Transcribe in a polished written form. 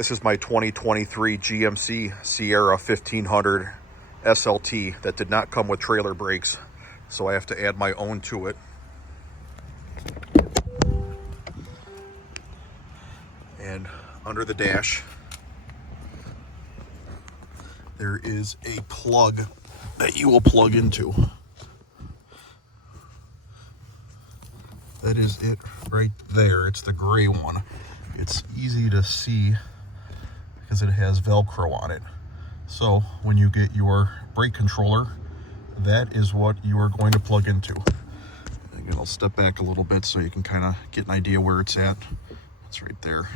This is my 2023 GMC Sierra 1500 SLT that did not come with trailer brakes, so I have to add my own to it. And under the dash, there is a plug that you will plug into. That is it right there. It's the gray one. It's easy to see because it has Velcro on it. So when you get your brake controller, that is what you are going to plug into. Again, I'll step back a little bit so you can kind of get an idea where it's at. It's right there.